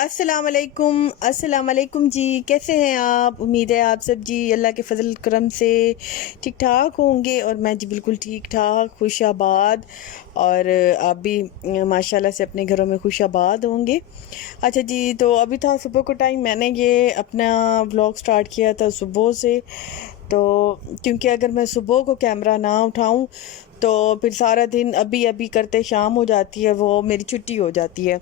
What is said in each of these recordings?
अस्सलाम वालेकुम जी। कैसे हैं आप? उम्मीद है आप सब जी अल्लाह के फजल करम से ठीक ठाक होंगे और मैं जी बिल्कुल ठीक ठाक खुशाबाद। और आप भी माशाल्लाह से अपने घरों में खुशाबाद होंगे। अच्छा जी, तो अभी था सुबह को टाइम, मैंने ये अपना व्लॉग स्टार्ट किया था सुबह से। तो क्योंकि अगर मैं सुबह को कैमरा ना उठाऊं तो फिर सारा दिन अभी अभी करते शाम हो जाती है, वो मेरी छुट्टी हो जाती है।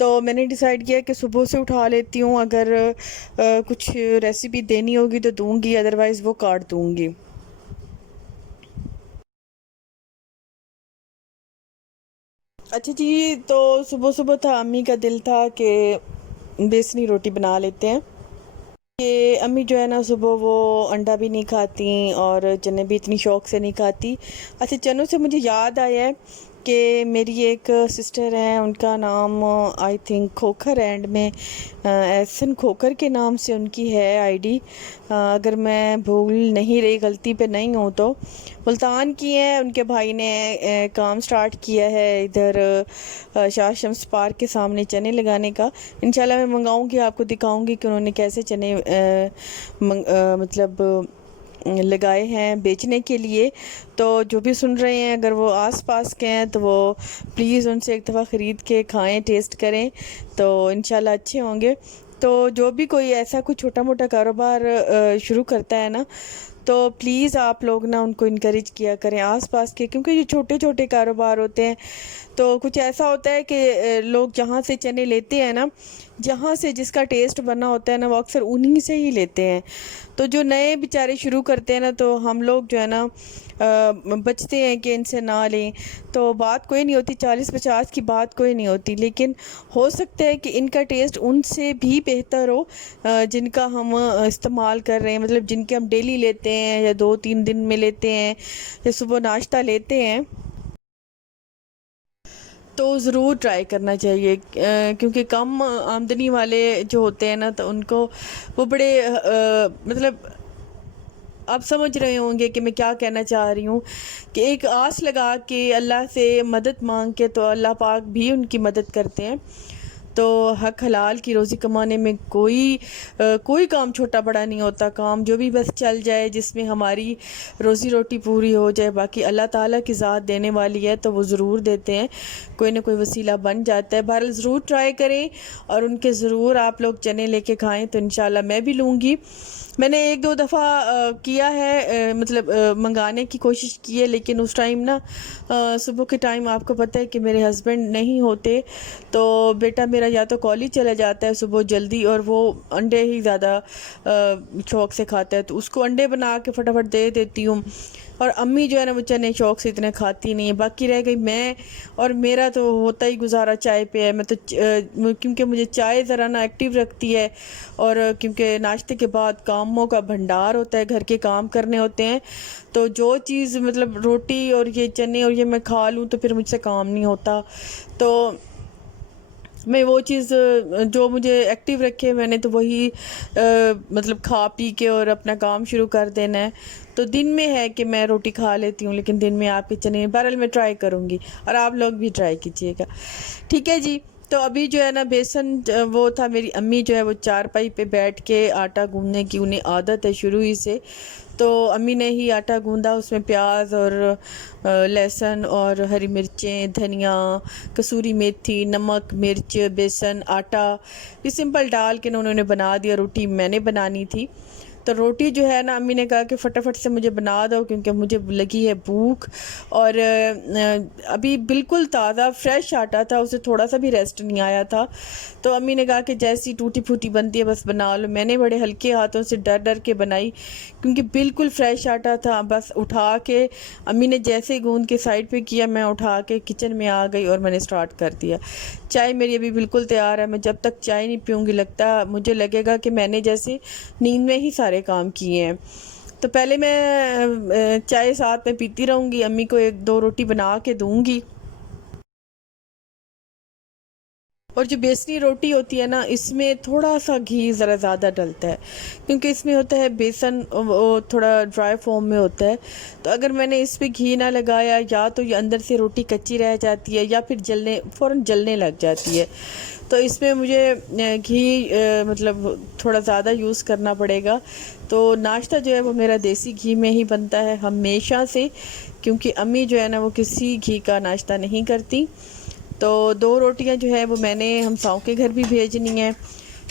तो मैंने डिसाइड किया कि सुबह से उठा लेती हूँ। अगर कुछ रेसिपी देनी होगी तो दूंगी, अदरवाइज़ वो काट दूंगी। अच्छा जी, तो सुबह सुबह था, अम्मी का दिल था कि बेसनी रोटी बना लेते हैं। कि अम्मी जो है ना सुबह वो अंडा भी नहीं खाती और चने भी इतनी शौक से नहीं खाती। अच्छा, चनों से मुझे याद आया है कि मेरी एक सिस्टर है, उनका नाम आई थिंक खोखर एंड में एहसन खोखर के नाम से उनकी है आईडी। अगर मैं भूल नहीं रही, गलती पे नहीं हूँ तो मुल्तान की है। उनके भाई ने काम स्टार्ट किया है इधर शाह शम्स पार्क के सामने चने लगाने का। इंशाल्लाह मैं मंगाऊंगी, आपको दिखाऊंगी कि उन्होंने कैसे चने मतलब लगाए हैं बेचने के लिए। तो जो भी सुन रहे हैं, अगर वो आस पास के हैं तो वो प्लीज़ उनसे एक दफ़ा ख़रीद के खाएं, टेस्ट करें, तो इंशाल्लाह अच्छे होंगे। तो जो भी कोई ऐसा कोई छोटा मोटा कारोबार शुरू करता है ना, तो प्लीज़ आप लोग ना उनको इनकरेज किया करें आस पास के, क्योंकि ये छोटे छोटे कारोबार होते हैं। तो कुछ ऐसा होता है कि लोग जहाँ से चने लेते हैं ना, जहाँ से जिसका टेस्ट बना होता है ना, वो अक्सर उन्हीं से ही लेते हैं। तो जो नए बेचारे शुरू करते हैं ना, तो हम लोग जो है ना बचते हैं कि इनसे ना लें। तो बात कोई नहीं होती, 40-50 की बात कोई नहीं होती, लेकिन हो सकता है कि इनका टेस्ट उनसे भी बेहतर हो जिनका हम इस्तेमाल कर रहे हैं, मतलब जिनके हम डेली लेते हैं या 2-3 दिन में लेते हैं या सुबह नाश्ता लेते हैं। तो ज़रूर ट्राई करना चाहिए क्योंकि कम आमदनी वाले जो होते हैं ना, तो उनको वो बड़े मतलब आप समझ रहे होंगे कि मैं क्या कहना चाह रही हूँ, कि एक आस लगा के अल्लाह से मदद मांग के तो अल्लाह पाक भी उनकी मदद करते हैं। तो हक हलाल की रोज़ी कमाने में कोई काम छोटा बड़ा नहीं होता। काम जो भी बस चल जाए, जिसमें हमारी रोज़ी रोटी पूरी हो जाए। बाकी अल्लाह ताला की ज़ात देने वाली है तो वो ज़रूर देते हैं, कोई ना कोई वसीला बन जाता है। बहरहाल ज़रूर ट्राई करें और उनके ज़रूर आप लोग चने लेके खाएं, तो इंशाल्लाह मैं भी लूँगी। मैंने एक दो दफ़ा किया है, मतलब मंगाने की कोशिश की है, लेकिन उस टाइम ना सुबह के टाइम आपको पता है कि मेरे हस्बैंड नहीं होते। तो बेटा मेरा या तो कॉलेज चला जाता है सुबह जल्दी, और वो अंडे ही ज़्यादा शौक से खाता है, तो उसको अंडे बना के फटाफट दे देती हूँ। और अम्मी जो है ना वो चने शौक से इतने खाती नहीं है। बाकी रह गई मैं, और मेरा तो होता ही गुजारा चाय पे है। मैं तो क्योंकि मुझे चाय ज़रा ना एक्टिव रखती है, और क्योंकि नाश्ते के बाद कामों का भंडार होता है, घर के काम करने होते हैं। तो जो चीज़ मतलब रोटी और ये चने और ये मैं खा लूँ तो फिर मुझसे काम नहीं होता। तो मैं वो चीज़ जो मुझे एक्टिव रखे, मैंने तो वही मतलब खा पी के और अपना काम शुरू कर देना है। तो दिन में है कि मैं रोटी खा लेती हूँ, लेकिन दिन में आपके चने बहरहाल मैं ट्राई करूँगी, और आप लोग भी ट्राई कीजिएगा। ठीक है जी। तो अभी जो है ना बेसन वो था, मेरी अम्मी जो है वो चारपाई पे बैठ के आटा गूंदने की उन्हें आदत है शुरू ही से। तो अम्मी ने ही आटा गूंदा, उसमें प्याज और लहसुन और हरी मिर्चें, धनिया, कसूरी मेथी, नमक, मिर्च, बेसन, आटा, ये सिंपल डाल के ना उन्होंने बना दिया। रोटी मैंने बनानी थी। तो रोटी जो है ना, अम्मी ने कहा कि फटाफट से मुझे बना दो क्योंकि मुझे लगी है भूख। और अभी बिल्कुल ताज़ा फ्रेश आटा था, उसे थोड़ा सा भी रेस्ट नहीं आया था। तो अम्मी ने कहा कि जैसी टूटी फूटी बनती है बस बना लो। मैंने बड़े हल्के हाथों से डर डर के बनाई, क्योंकि बिल्कुल फ्रेश आटा था। बस उठा के अम्मी ने जैसे ही गूंद के साइड पे किया, मैं उठा के किचन में आ गई और मैंने स्टार्ट कर दिया। चाय मेरी अभी बिल्कुल तैयार है। मैं जब तक चाय नहीं पीऊँगी, मुझे लगेगा कि मैंने जैसे नींद में ही सारे काम किए हैं। तो पहले मैं चाय साथ में पीती रहूँगी, अम्मी को एक दो रोटी बना के दूँगी। और जो बेसनी रोटी होती है ना, इसमें थोड़ा सा घी ज़रा ज़्यादा डलता है, क्योंकि इसमें होता है बेसन, वो थोड़ा ड्राई फॉर्म में होता है। तो अगर मैंने इस पर घी ना लगाया, या तो ये अंदर से रोटी कच्ची रह जाती है या फिर फ़ौरन जलने लग जाती है। तो इसमें मुझे घी मतलब थोड़ा ज़्यादा यूज़ करना पड़ेगा। तो नाश्ता जो है वो मेरा देसी घी में ही बनता है हमेशा से, क्योंकि अम्मी जो है ना वो किसी घी का नाश्ता नहीं करती। तो 2 रोटियां जो है वो मैंने हमसाओं के घर भी भेजनी है,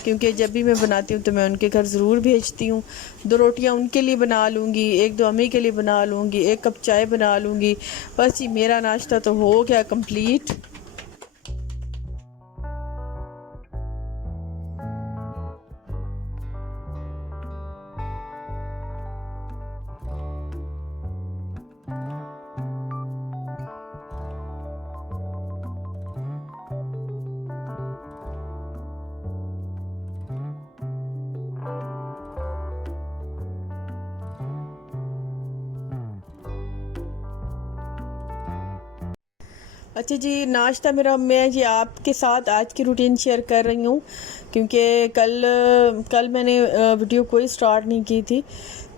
क्योंकि जब भी मैं बनाती हूँ तो मैं उनके घर ज़रूर भेजती हूँ। 2 रोटियां उनके लिए बना लूँगी, 1-2 अम्मी के लिए बना लूँगी, 1 कप चाय बना लूँगी। बस जी मेरा नाश्ता तो हो गया कंप्लीट। अच्छा जी, नाश्ता मेरा, मैं ये आपके साथ आज की रूटीन शेयर कर रही हूँ, क्योंकि कल मैंने वीडियो कोई स्टार्ट नहीं की थी।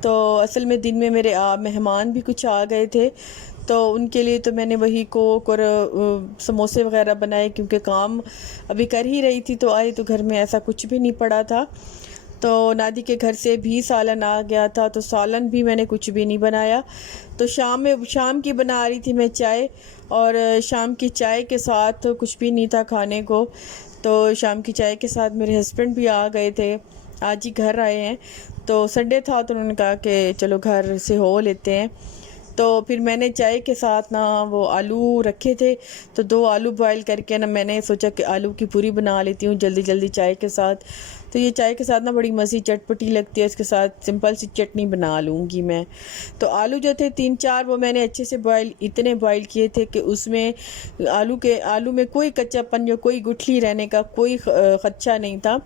तो असल में दिन में मेरे मेहमान भी कुछ आ गए थे, तो उनके लिए तो मैंने वही कोक और समोसे वगैरह बनाए, क्योंकि काम अभी कर ही रही थी तो आई तो घर में ऐसा कुछ भी नहीं पड़ा था। तो नादी के घर से भी सालन आ गया था, तो सालन भी मैंने कुछ भी नहीं बनाया। तो शाम की बना रही थी मैं चाय, और शाम की चाय के साथ कुछ भी नहीं था खाने को। तो शाम की चाय के साथ मेरे हस्बैंड भी आ गए थे, आज ही घर आए हैं। तो संडे था तो उन्होंने कहा कि चलो घर से हो लेते हैं। तो फिर मैंने चाय के साथ ना वो आलू रखे थे, तो 2 आलू बॉईल करके ना मैंने सोचा कि आलू की पूरी बना लेती हूँ जल्दी जल्दी चाय के साथ। तो ये चाय के साथ ना बड़ी मज़े चटपटी लगती है, इसके साथ सिंपल सी चटनी बना लूँगी मैं। तो आलू जो थे 3-4 वो मैंने अच्छे से इतने बॉईल किए थे कि उसमें आलू में कोई कच्चापन या कोई गुठली रहने का कोई खदशा नहीं था।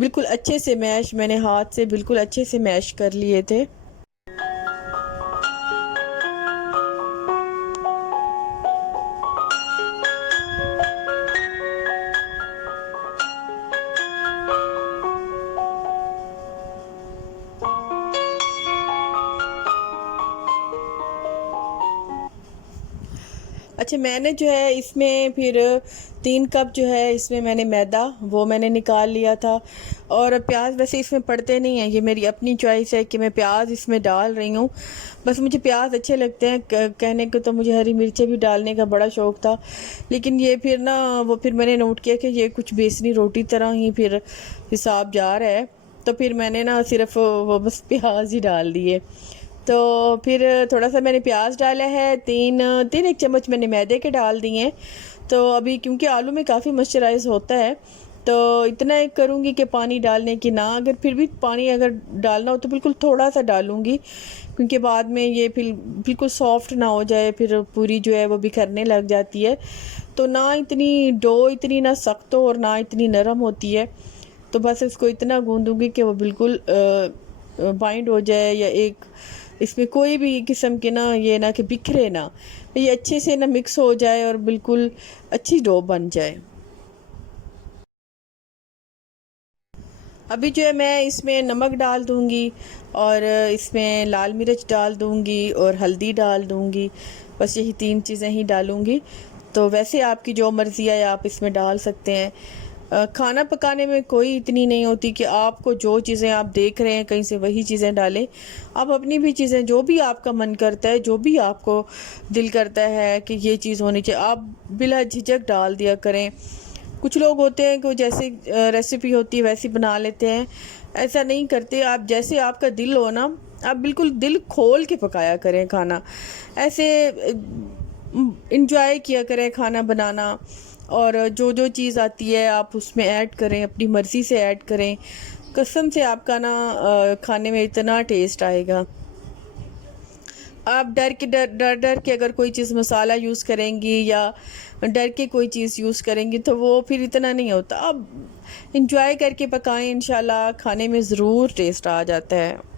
बिल्कुल अच्छे से मैश, मैंने हाथ से बिल्कुल अच्छे से मैश कर लिए थे। अच्छा, मैंने जो है इसमें फिर 3 कप जो है इसमें मैंने मैदा वो मैंने निकाल लिया था। और प्याज वैसे इसमें पड़ते नहीं हैं, ये मेरी अपनी चॉइस है कि मैं प्याज इसमें डाल रही हूँ। बस मुझे प्याज अच्छे लगते हैं, कहने को तो मुझे हरी मिर्चें भी डालने का बड़ा शौक़ था, लेकिन ये फिर ना वो फिर मैंने नोट किया कि ये कुछ बेसनी रोटी तरह ही फिर हिसाब जा रहा है। तो फिर मैंने ना सिर्फ वो बस प्याज ही डाल दिए। तो फिर थोड़ा सा मैंने प्याज डाला है, 1 चम्मच मैंने मैदे के डाल दिए हैं। तो अभी क्योंकि आलू में काफ़ी मॉइस्चराइज होता है, तो इतना एक करूँगी कि पानी डालने की ना, अगर फिर भी पानी अगर डालना हो तो बिल्कुल थोड़ा सा डालूँगी, क्योंकि बाद में ये फिर बिल्कुल सॉफ्ट ना हो जाए, फिर पूरी जो है वो बिखरने लग जाती है। तो ना इतनी डो इतनी ना सख्त हो और ना इतनी नरम होती है। तो बस इसको इतना गूँधूँगी कि वो बिल्कुल बाइंड हो जाए, या एक इसमें कोई भी किस्म के ना ये ना कि बिखरे ना, ये अच्छे से ना मिक्स हो जाए और बिल्कुल अच्छी डो बन जाए। अभी जो है मैं इसमें नमक डाल दूँगी, और इसमें लाल मिर्च डाल दूँगी और हल्दी डाल दूँगी। बस यही 3 चीज़ें ही डालूँगी। तो वैसे आपकी जो मर्ज़ी है आप इसमें डाल सकते हैं। खाना पकाने में कोई इतनी नहीं होती कि आपको जो चीज़ें आप देख रहे हैं कहीं से वही चीज़ें डालें। आप अपनी भी चीज़ें जो भी आपका मन करता है, जो भी आपको दिल करता है कि ये चीज़ होनी चाहिए, आप बिला झिझक डाल दिया करें। कुछ लोग होते हैं कि जैसे रेसिपी होती है वैसी बना लेते हैं, ऐसा नहीं करते। आप जैसे आपका दिल हो ना, आप बिल्कुल दिल खोल के पकाया करें खाना। ऐसे इंजॉय किया करें खाना बनाना, और जो जो चीज़ आती है आप उसमें ऐड करें, अपनी मर्ज़ी से ऐड करें। कसम से आपका ना खाने में इतना टेस्ट आएगा। आप डर के अगर कोई चीज़ मसाला यूज़ करेंगी या डर के कोई चीज़ यूज़ करेंगी तो वो फिर इतना नहीं होता। आप इंजॉय करके पकाएं, इंशाल्लाह खाने में ज़रूर टेस्ट आ जाता है।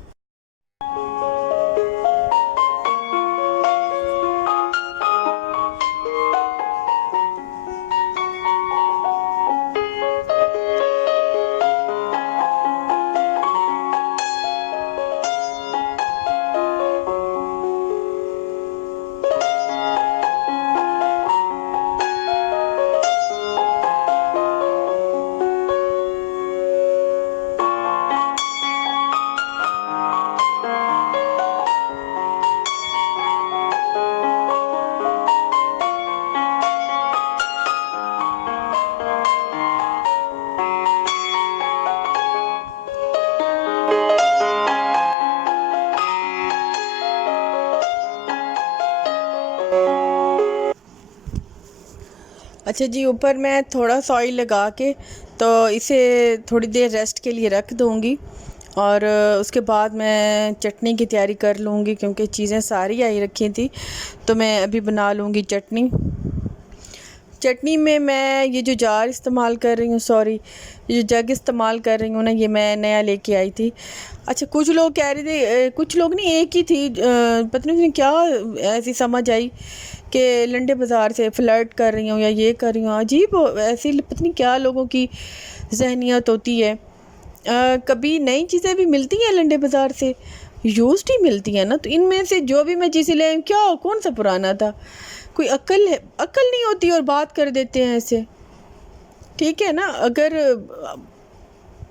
अच्छा जी, ऊपर मैं थोड़ा सा ऑयल लगा के तो इसे थोड़ी देर रेस्ट के लिए रख दूँगी और उसके बाद मैं चटनी की तैयारी कर लूँगी, क्योंकि चीज़ें सारी आई रखी थी तो मैं अभी बना लूँगी चटनी। चटनी में मैं ये जो जार इस्तेमाल कर रही हूँ, सॉरी, ये जो जग इस्तेमाल कर रही हूँ ना, ये मैं नया लेके आई थी। अच्छा, कुछ लोग कह रहे थे, कुछ लोग नहीं, एक ही थी, पता नहीं उसने क्या ऐसी समझ आई कि लंडे बाज़ार से फ़्लर्ट कर रही हूँ या ये कर रही हूँ। अजीब ऐसी पता नहीं क्या लोगों की जहनियत होती है। कभी नई चीज़ें भी मिलती हैं लंडे बाज़ार से, यूज्ड ही मिलती हैं ना, तो इनमें से जो भी मैं चीज़ें ले, क्या कौन सा पुराना था, कोई अक्ल है, अक्ल नहीं होती और बात कर देते हैं ऐसे। ठीक है ना, अगर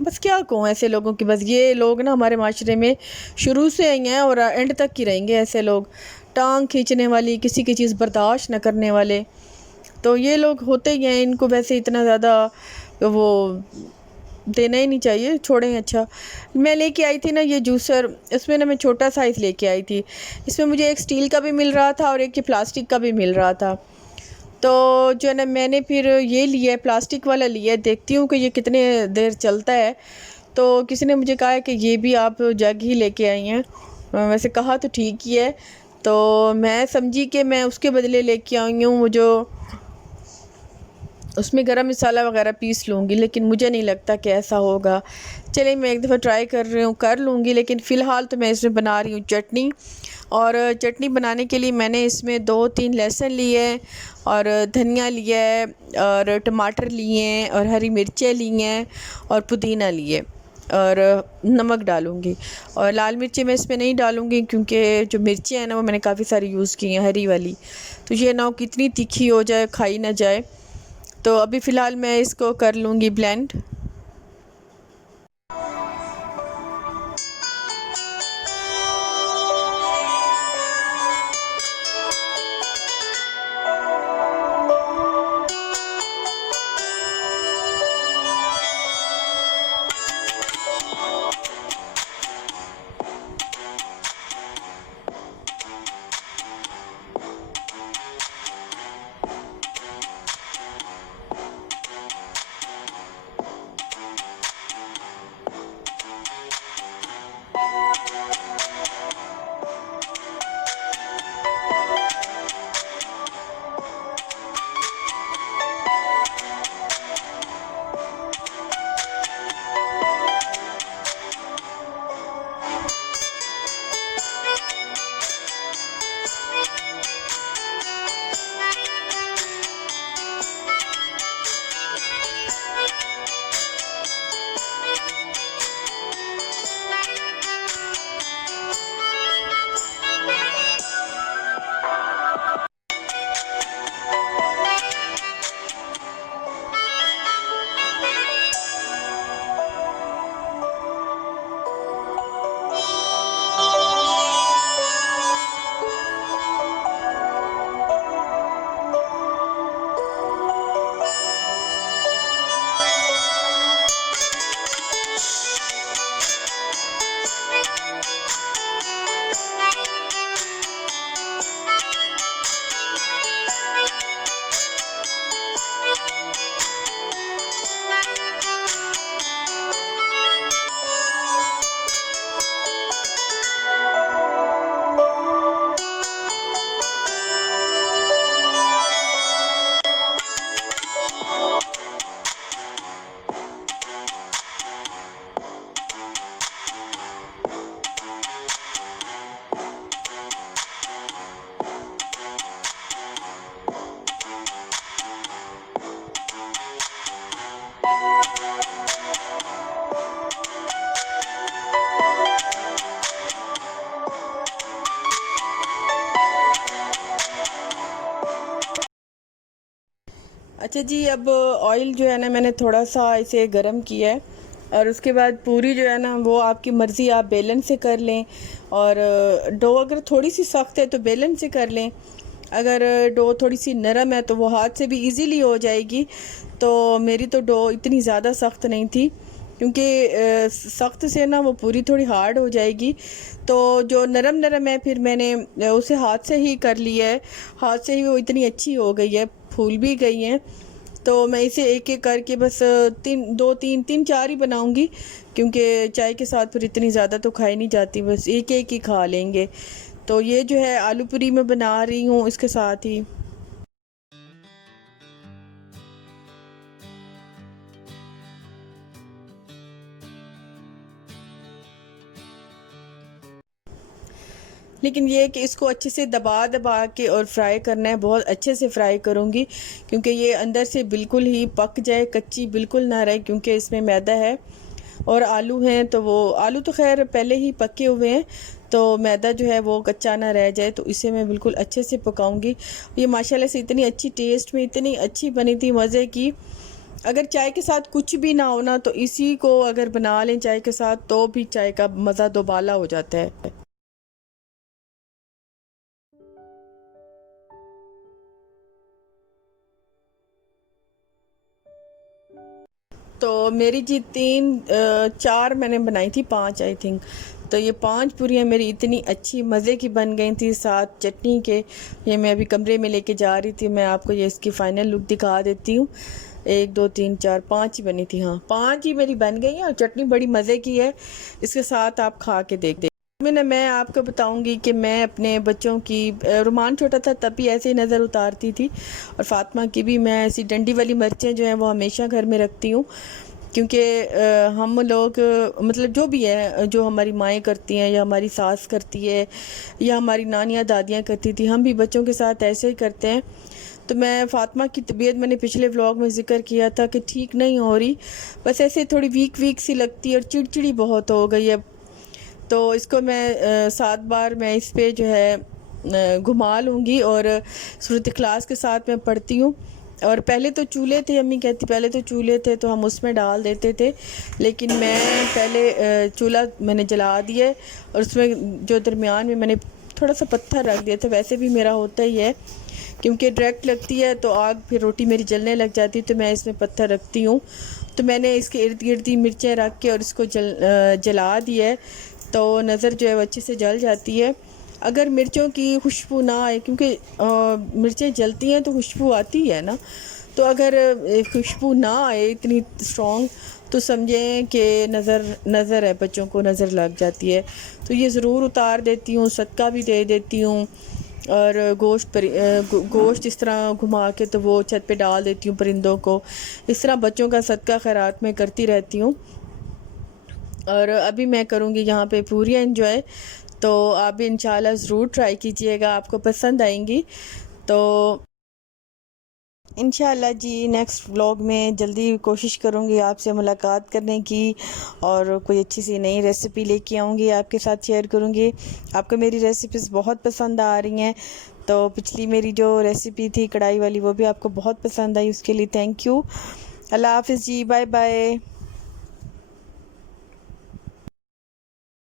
बस क्या कहूँ ऐसे लोगों की, बस ये लोग ना हमारे माशरे में शुरू से आई हैं और एंड तक ही रहेंगे ऐसे लोग, टांग खींचने वाली, किसी की चीज़ बर्दाश्त न करने वाले। तो ये लोग होते ही हैं, इनको वैसे इतना ज़्यादा वो देना ही नहीं चाहिए, छोड़ें। अच्छा, मैं लेके आई थी ना ये जूसर, इसमें ना मैं छोटा साइज़ लेके आई थी। इसमें मुझे एक स्टील का भी मिल रहा था और एक ये प्लास्टिक का भी मिल रहा था। तो जो है ना, मैंने फिर ये लिया है, प्लास्टिक वाला लिया है, देखती हूँ कि ये कितने देर चलता है। तो किसी ने मुझे कहा है कि ये भी आप जग ही लेके आई हैं। वैसे कहा तो ठीक ही है, तो मैं समझी कि मैं उसके बदले लेके आई हूँ वो जो उसमें गरम मसाला वगैरह पीस लूँगी, लेकिन मुझे नहीं लगता कि ऐसा होगा। चलिए, मैं एक दफ़ा ट्राई कर रही हूँ, कर लूँगी, लेकिन फ़िलहाल तो मैं इसमें बना रही हूँ चटनी। और चटनी बनाने के लिए मैंने इसमें 2-3 लहसुन लिए हैं और धनिया लिया है और टमाटर लिए हैं और हरी मिर्चें ली हैं और पुदीना लिए और नमक डालूँगी। और लाल मिर्चें मैं इसमें नहीं डालूँगी, क्योंकि जो मिर्चें हैं ना वो मैंने काफ़ी सारी यूज़ की हैं, हरी वाली, तो ये ना हो कितनी तीखी हो जाए, खाई ना जाए। तो अभी फ़िलहाल मैं इसको कर लूँगी ब्लेंड। अच्छा जी, अब ऑयल जो है ना मैंने थोड़ा सा इसे गरम किया है और उसके बाद पूरी जो है ना वो आपकी मर्ज़ी, आप बेलन से कर लें और डो अगर थोड़ी सी सख्त है तो बेलन से कर लें, अगर डो थोड़ी सी नरम है तो वो हाथ से भी इजीली हो जाएगी। तो मेरी तो डो इतनी ज़्यादा सख्त नहीं थी, क्योंकि सख्त से ना वो पूरी थोड़ी हार्ड हो जाएगी। तो जो नरम नरम है फिर मैंने उसे हाथ से ही कर लिया है, हाथ से ही वो इतनी अच्छी हो गई है, फूल भी गई हैं। तो मैं इसे एक एक करके बस तीन चार ही बनाऊंगी, क्योंकि चाय के साथ फिर इतनी ज़्यादा तो खाई नहीं जाती, बस एक एक ही खा लेंगे। तो ये जो है आलू पूरी मैं बना रही हूँ इसके साथ ही। लेकिन ये है कि इसको अच्छे से दबा दबा के और फ्राई करना है, बहुत अच्छे से फ्राई करूँगी, क्योंकि ये अंदर से बिल्कुल ही पक जाए, कच्ची बिल्कुल ना रहे, क्योंकि इसमें मैदा है और आलू हैं। तो वो आलू तो खैर पहले ही पके हुए हैं, तो मैदा जो है वो कच्चा ना रह जाए, तो इसे मैं बिल्कुल अच्छे से पकाऊंगी। ये माशाल्लाह से इतनी अच्छी टेस्ट में इतनी अच्छी बनी थी, मज़े की। अगर चाय के साथ कुछ भी ना हो ना, तो इसी को अगर बना लें चाय के साथ, तो भी चाय का मज़ा दोबाला हो जाता है। तो मेरी जी चार मैंने बनाई थी, पांच आई थिंक। तो ये पांच पूरियाँ मेरी इतनी अच्छी मज़े की बन गई थी साथ चटनी के। ये मैं अभी कमरे में लेके जा रही थी, मैं आपको ये इसकी फ़ाइनल लुक दिखा देती हूँ। एक दो तीन चार पाँच ही बनी थी, हाँ पाँच ही मेरी बन गई हैं, और चटनी बड़ी मज़े की है। इसके साथ आप खा के देख मैं आपको बताऊंगी कि मैं अपने बच्चों की रुमान छोटा था तब भी ऐसे ही नज़र उतारती थी, और फातिमा की भी मैं ऐसी डंडी वाली मिर्चें जो हैं वो हमेशा घर में रखती हूँ, क्योंकि हम लोग मतलब जो भी है, जो हमारी माएँ करती हैं या हमारी सास करती है या हमारी नानियाँ दादियाँ करती थी, हम भी बच्चों के साथ ऐसे ही करते हैं। तो मैं फ़ातिमा की तबीयत मैंने पिछले व्लॉग में ज़िक्र किया था कि ठीक नहीं हो रही, बस ऐसे थोड़ी वीक वीक सी लगती है और चिड़चिड़ी बहुत हो गई है। तो इसको मैं 7 बार मैं इस पे जो है घुमा लूँगी, और सूरत इखलास के साथ मैं पढ़ती हूँ। और पहले तो चूल्हे थे, अम्मी कहती पहले तो चूल्हे थे तो हम उसमें डाल देते थे, लेकिन मैं पहले चूल्हा मैंने जला दिया, और उसमें जो दरमियान में मैंने थोड़ा सा पत्थर रख दिया था। वैसे भी मेरा होता ही है, क्योंकि डायरेक्ट लगती है तो आग, फिर रोटी मेरी जलने लग जाती है, तो मैं इसमें पत्थर रखती हूँ। तो मैंने इसके इर्द गिर्द ही मिर्चें रख के और इसको जला दिया है, तो नज़र जो है वो अच्छे से जल जाती है। अगर मिर्चों की खुशबू ना आए, क्योंकि मिर्चें जलती हैं तो खुशबू आती है ना, तो अगर खुशबू ना आए इतनी स्ट्रॉन्ग, तो समझें कि नज़र है, बच्चों को नज़र लग जाती है। तो ये ज़रूर उतार देती हूँ, सदका भी दे देती हूँ, और गोश्त इस तरह घुमा के तो वो छत पे डाल देती हूँ परिंदों को। इस तरह बच्चों का सदका खैरात में करती रहती हूँ। और अभी मैं करूँगी यहाँ पे पूरियाँ एंजॉय, तो आप भी इंशाल्लाह ज़रूर ट्राई कीजिएगा, आपको पसंद आएंगी। तो इंशाल्लाह जी नेक्स्ट व्लॉग में जल्दी कोशिश करूँगी आपसे मुलाकात करने की, और कोई अच्छी सी नई रेसिपी लेके आऊँगी, आपके साथ शेयर करूँगी। आपको मेरी रेसिपीज़ बहुत पसंद आ रही हैं, तो पिछली मेरी जो रेसिपी थी कढ़ाई वाली, वो भी आपको बहुत पसंद आई, उसके लिए थैंक यू। अल्लाह हाफ़िज़ जी, बाय बाय।